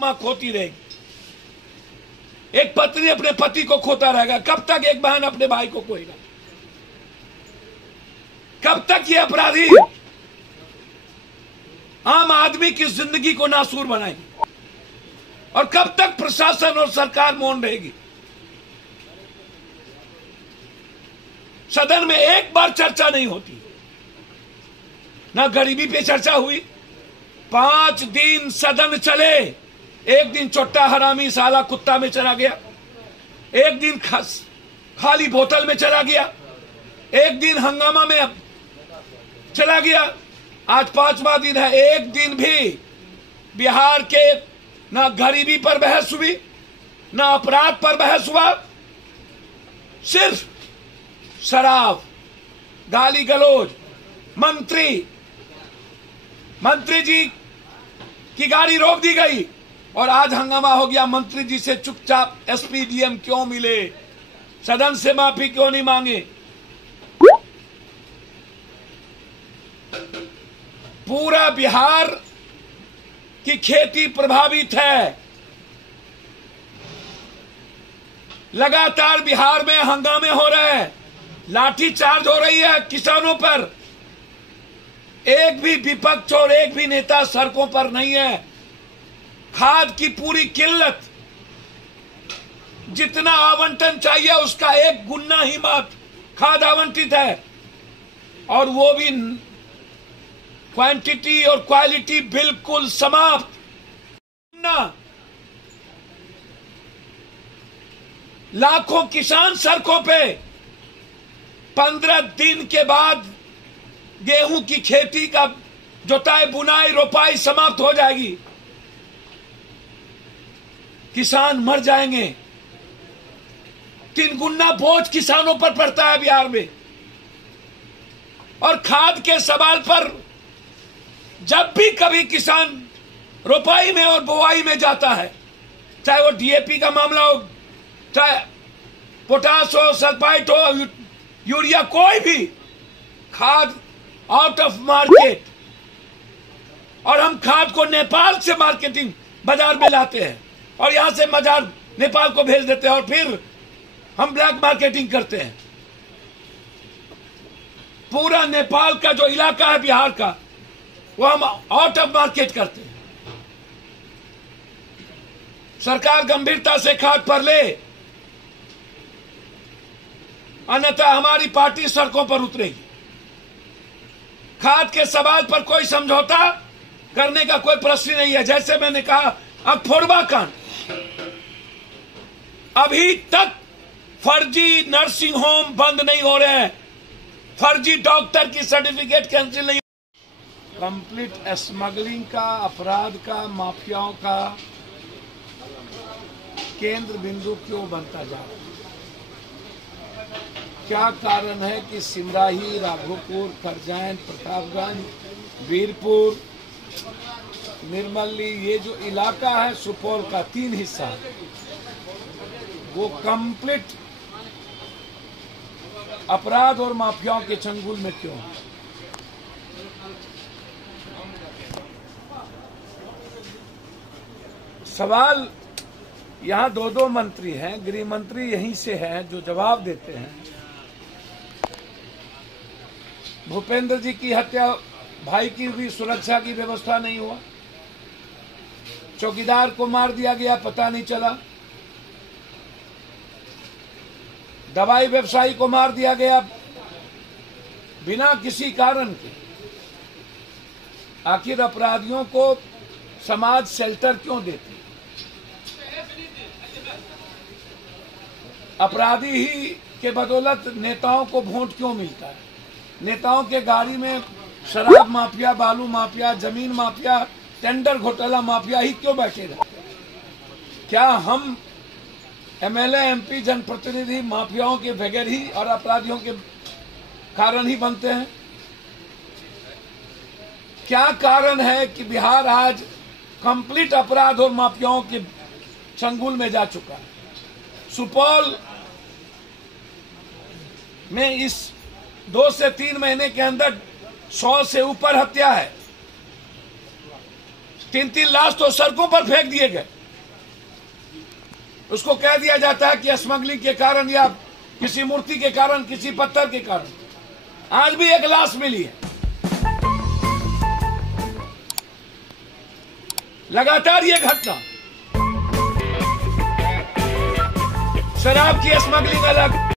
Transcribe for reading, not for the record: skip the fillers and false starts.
मां खोती रहेगी, एक पत्नी अपने पति को खोता रहेगा। कब तक एक बहन अपने भाई को खोएगा? कब तक ये अपराधी आम आदमी की जिंदगी को नासूर बनाएंगे? और कब तक प्रशासन और सरकार मौन रहेगी? सदन में एक बार चर्चा नहीं होती, ना गरीबी पे चर्चा हुई। 5 दिन सदन चले, एक दिन चोट्टा हरामी साला कुत्ता में चला गया, एक दिन खाली बोतल में चला गया, एक दिन हंगामा में चला गया, आज 5वां दिन है। एक दिन भी बिहार के ना गरीबी पर बहस हुई, ना अपराध पर बहस हुआ, सिर्फ शराब, गाली गलौज। मंत्री जी की गाड़ी रोक दी गई और आज हंगामा हो गया। मंत्री जी से चुपचाप एसपी डीएम क्यों मिले, सदन से माफी क्यों नहीं मांगे? पूरा बिहार की खेती प्रभावित है। लगातार बिहार में हंगामे हो रहे हैं, लाठीचार्ज हो रही है किसानों पर। एक भी विपक्ष और एक भी नेता सड़कों पर नहीं है। खाद की पूरी किल्लत, जितना आवंटन चाहिए उसका 1 गुना ही मात्र खाद आवंटित है, और वो भी क्वांटिटी और क्वालिटी बिल्कुल समाप्त। लाखों किसान सड़कों पे। 15 दिन के बाद गेहूं की खेती का जुताई, बुनाई, रोपाई समाप्त हो जाएगी। किसान मर जाएंगे। 3 गुना बोझ किसानों पर पड़ता है बिहार में। और खाद के सवाल पर जब भी कभी किसान रोपाई में और बुआई में जाता है, चाहे वो डीएपी का मामला हो, चाहे पोटास हो, सल्फाइट हो, यूरिया, कोई भी खाद आउट ऑफ मार्केट। और हम खाद को नेपाल से मार्केटिंग बाजार में लाते हैं और यहां से बाजार नेपाल को भेज देते हैं और फिर हम ब्लैक मार्केटिंग करते हैं। पूरा नेपाल का जो इलाका है बिहार का, वो हम आउट ऑफ मार्केट करते हैं। सरकार गंभीरता से खाद पर ले, अन्यथा हमारी पार्टी सड़कों पर उतरेगी। खाद के सवाल पर कोई समझौता करने का कोई प्रश्न नहीं है। जैसे मैंने कहा, अब फोरबा कांड, अभी तक फर्जी नर्सिंग होम बंद नहीं हो रहे हैं, फर्जी डॉक्टर की सर्टिफिकेट कैंसिल नहीं। कंप्लीट स्मगलिंग का, अपराध का, माफियाओं का केंद्र बिंदु क्यों बनता जा रहा है? क्या कारण है कि सिमराही, राघोपुर, करजैन, प्रतापगंज, वीरपुर, निर्मली, ये जो इलाका है सुपौल का 3 हिस्सा, वो कंप्लीट अपराध और माफियाओं के चंगुल में क्यों है? सवाल यहां 2 मंत्री हैं, गृह मंत्री यहीं से हैं जो जवाब देते हैं। भूपेंद्र जी की हत्या, भाई की भी सुरक्षा की व्यवस्था नहीं हुआ, चौकीदार को मार दिया गया, पता नहीं चला, दवाई व्यवसायी को मार दिया गया बिना किसी कारण के। आखिर अपराधियों को समाज शेल्टर क्यों देती? अपराधी ही के बदौलत नेताओं को वोट क्यों मिलता है? नेताओं के गाड़ी में शराब माफिया, बालू माफिया, जमीन माफिया, टेंडर घोटाला माफिया ही क्यों बैठे रहते? क्या हम एमएलए, एमपी, जनप्रतिनिधि माफियाओं के बगैर ही और अपराधियों के कारण ही बनते हैं? क्या कारण है कि बिहार आज कंप्लीट अपराध और माफियाओं के चंगुल में जा चुका है? सुपौल में इस 2 से 3 महीने के अंदर 100 से ऊपर हत्या है। 3-3 लाश तो सड़कों पर फेंक दिए गए। उसको कह दिया जाता है कि स्मगलिंग के कारण या किसी मूर्ति के कारण, किसी पत्थर के कारण। आज भी एक लाश मिली है। लगातार ये घटना, शराब की स्मगलिंग अलग,